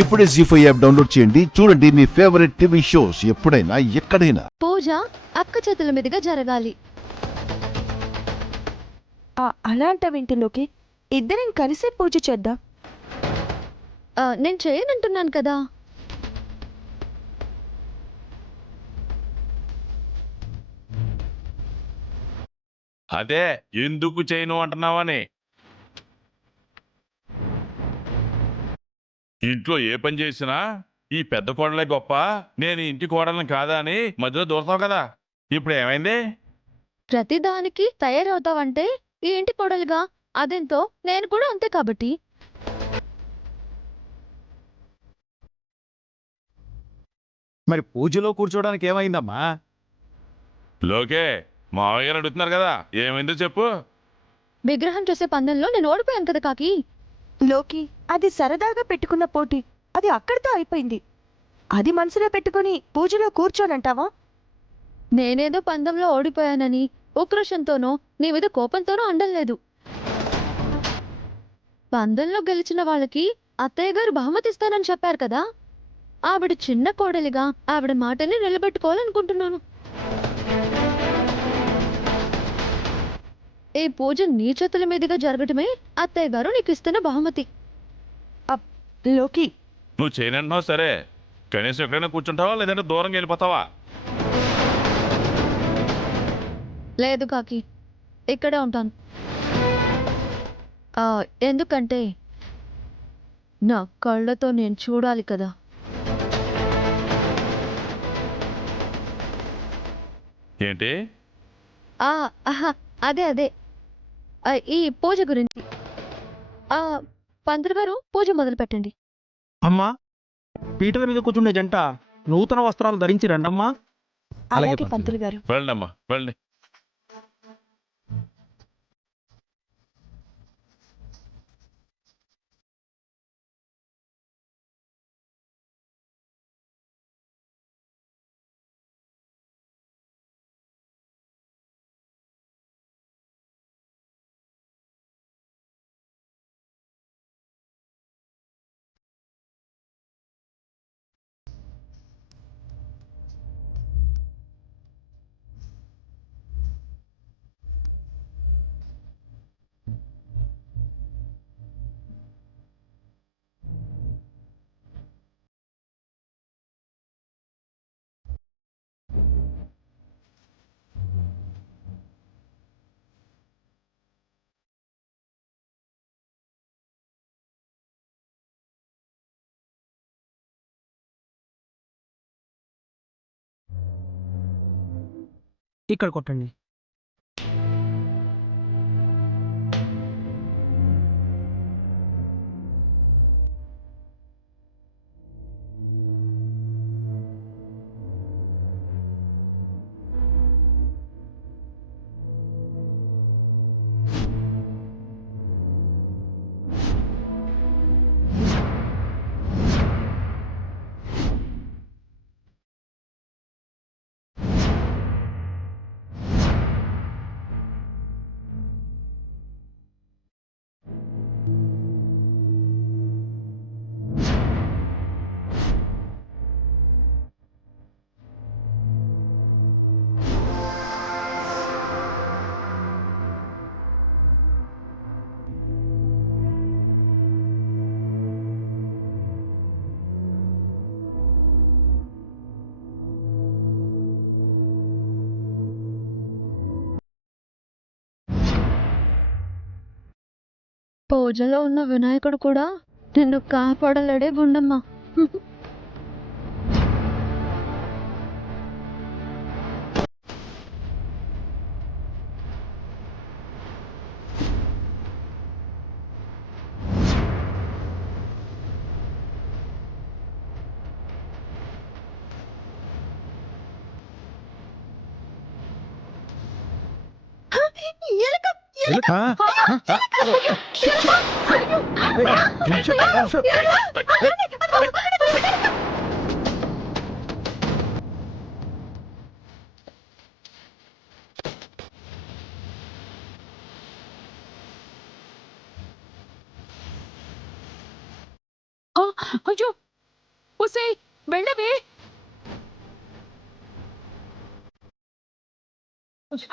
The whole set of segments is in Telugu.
ఇప్పుడే జీ5 యాప్ డౌన్లోడ్ చేయండి. చూడండి మీ ఫేవరెట్ టీవీ షోస్ ఎప్పుడైనా ఎక్కడైనా. పూజ అక్క చేతుల మీదుగా జరగాలి. అలాంటివింటిలోకి ఇద్దరం కలిసి పూజ చేద్దాం. నేను చేయనంటున్నాను కదా. అదే ఎందుకు చేయను అంటున్నావని. ఇంట్లో ఏ పని చేసినా ఈ పెద్ద కోడలే గొప్ప, నేను ఇంటి కోడలను కాదా అని మధ్యలో దూరతావు కదా. ఇప్పుడు ఏమైంది? ప్రతిదానికి తయారవుతావంటే ఈ ఇంటి కోడలుగా, అదెంతో నేను కూడా అంతే కాబట్టి. మరి పూజలో కూర్చోడానికి ఏమైందమ్మా? లోకే మావయ్య గారు అడుగుతున్నారు కదా, ఏమైందో చెప్పు. విగ్రహం చేసే పందెంలో నేను ఓడిపోయాను కదా కాకి. లోకి అది సరదాగా పెట్టుకున్న పోటీ, అది అక్కడితో అయిపోయింది. అది మనసులో పెట్టుకుని పూజలో కూర్చోనంటావా? నేనేదో పందెంలో ఓడిపోయానని ఉక్రోషంతోనో నీ మీద కోపంతోనో అండలేదు. పందెంలో గెలిచిన వాళ్ళకి అత్తయ్య గారు బహుమతి ఇస్తానని చెప్పారు కదా. ఆవిడ చిన్న కోడలిగా ఆవిడ మాటని నిలబెట్టుకోవాలనుకుంటున్నాను. ఈ పూజ నీ చేతుల మీదుగా జరగటమే అత్తయ్య గారు నీకు ఇస్తున్న బహుమతి. లోకి నువ్వు చేయనంటున్నావు సరే, కనీసం ఎక్కడైనా కూర్చుంటావా లేదంటే దూరంగా వెళ్ళిపోతావా? లేదు కాకి, ఇక్కడే ఉంటాను. ఎందుకంటే నా కళ్ళతో నేను చూడాలి కదా. ఏంటి? అదే అదే ఈ పూజ గురించి. పంతులు గారు పూజ మొదలు పెట్టండి. అమ్మా, పీటల మీద కూర్చుండే జంట నూతన వస్త్రాలు ధరించి రండమ్మా. అలాగే పంతులు గారు. వెళ్ళండమ్మా వెళ్ళండి. ఇక్కడ కొట్టండి. పూజలో ఉన్న వినాయకుడు కూడా నిన్ను కాపాడలేడే గుండమ్మ. అయ్యో, ఒసేయ్ వెళ్ళవే.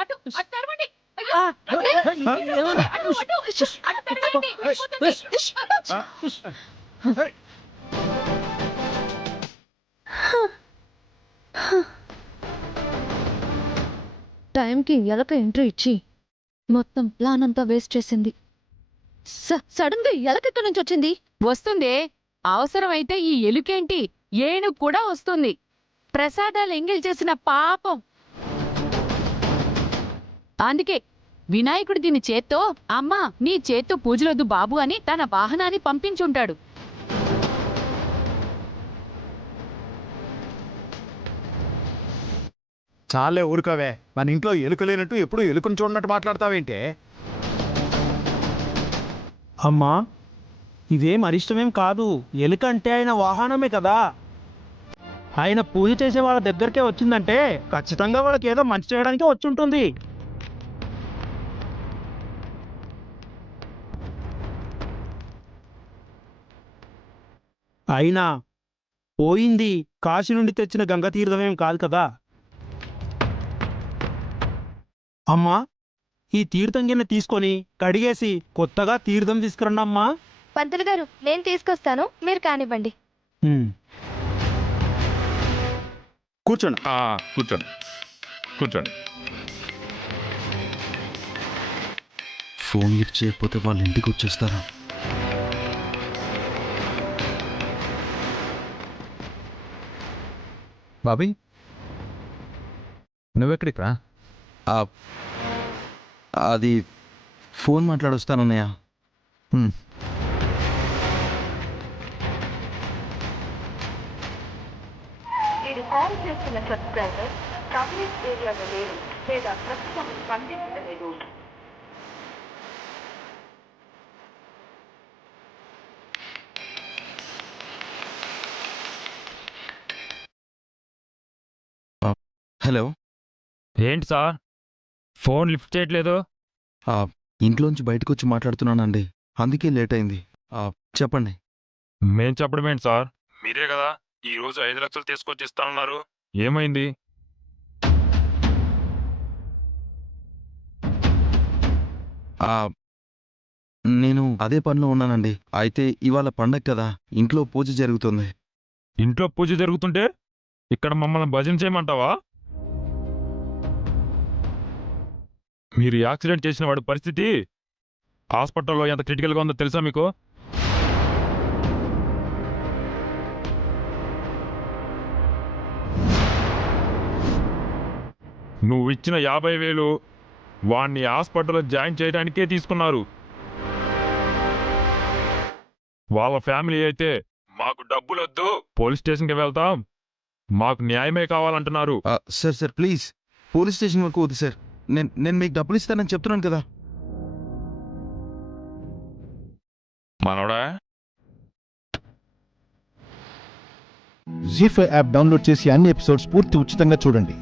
అటు అటు తెరవండి. అయ్యో, అటు, అటు, అటు తెరవండి. టైంకి ఎలక ఎంట్రీ ఇచ్చి మొత్తం ప్లాన్ అంతా వేస్ట్ చేసింది. సడన్ గా ఎలక ఎక్కడి నుంచి వచ్చింది? వస్తుందే, అవసరమైతే ఈ ఎలుకేంటి ఏనుగు కూడా వస్తుంది. ప్రసాదాలు ఎంగిల్ చేసిన పాపం. అందుకే వినాయకుడు దీని చేత్తో అమ్మా నీ చేత్తో పూజలొద్దు బాబు అని తన వాహనాన్ని పంపించుంటాడు. చాలే ఊరుకోవే. మన ఇంట్లో ఎలుక లేనట్టు ఎప్పుడు ఎలుకను చూడనట్టు మాట్లాడతావేంటే? అమ్మా ఇదేం అరిష్టమేం కాదు, ఎలుక అంటే ఆయన వాహనమే కదా. ఆయన పూజ చేసే వాళ్ళ దగ్గరకే వచ్చిందంటే ఖచ్చితంగా వాళ్ళకి ఏదో మంచి చేయడానికే వచ్చి ఉంటుంది. అయినా పోయింది కాశీ నుండి తెచ్చిన గంగ తీర్థమేం కాదు కదా. అమ్మా ఈ తీర్థం గిన్నె తీసుకొని కడిగేసి కొత్తగా తీర్థం తీసుకురండి అమ్మా. పంతులు గారు, నేను తీసుకొస్తాను, మీరు కానివ్వండి. కూర్చోండి. కూర్చోండి కూర్చోండి. ఫోన్ లిఫ్ట్ చేయకపోతే వాళ్ళ ఇంటికి వచ్చేస్తారా? బాబీ నువ్వెక్కడికి రా? అది ఫోన్ మాట్లాడొస్తానన్నయ్య. మీరు కాల్ చేస్తున్న సబ్స్క్రైబర్ కవరేజ్ ఏరియాలో లేరు లేదా ప్రస్తుతం స్పందించలేదు. హలో, ఏంటి సార్ ఫోన్ లిఫ్ట్ చేయట్లేదు? ఇంట్లోంచి బయటకు వచ్చి మాట్లాడుతున్నానండి, అందుకే లేట్ అయింది. చెప్పండి. మేం చెప్పడం ఏంటి సార్, మీరే కదా ఈరోజు 5 లక్షలు తీసుకొచ్చి ఇస్తానన్నారు. ఏమైంది? నేను అదే పనిలో ఉన్నానండి. అయితే ఇవాళ పండగ కదా, ఇంట్లో పూజ జరుగుతుంది. ఇంట్లో పూజ జరుగుతుంటే ఇక్కడ మమ్మల్ని భజన చేయమంటావా? మీరు యాక్సిడెంట్ చేసిన వాడి పరిస్థితి హాస్పిటల్లో ఎంత క్రిటికల్గా ఉందో తెలుసా మీకు? నువ్వు ఇచ్చిన 50,000 వాణ్ణి హాస్పిటల్లో జాయిన్ చేయడానికే తీసుకున్నారు. వాళ్ళ ఫ్యామిలీ అయితే మాకు డబ్బులొద్దు, పోలీస్ స్టేషన్కి వెళ్తాం, మాకు న్యాయమే కావాలంటున్నారు. సార్ ప్లీజ్ పోలీస్ స్టేషన్ వరకు వద్దు సార్. నేను మీకు డబ్బులు ఇస్తానని చెప్తున్నాను కదా. మనోడా, జీ5 యాప్ డౌన్లోడ్ చేసి అన్ని ఎపిసోడ్స్ పూర్తి ఉచితంగా చూడండి.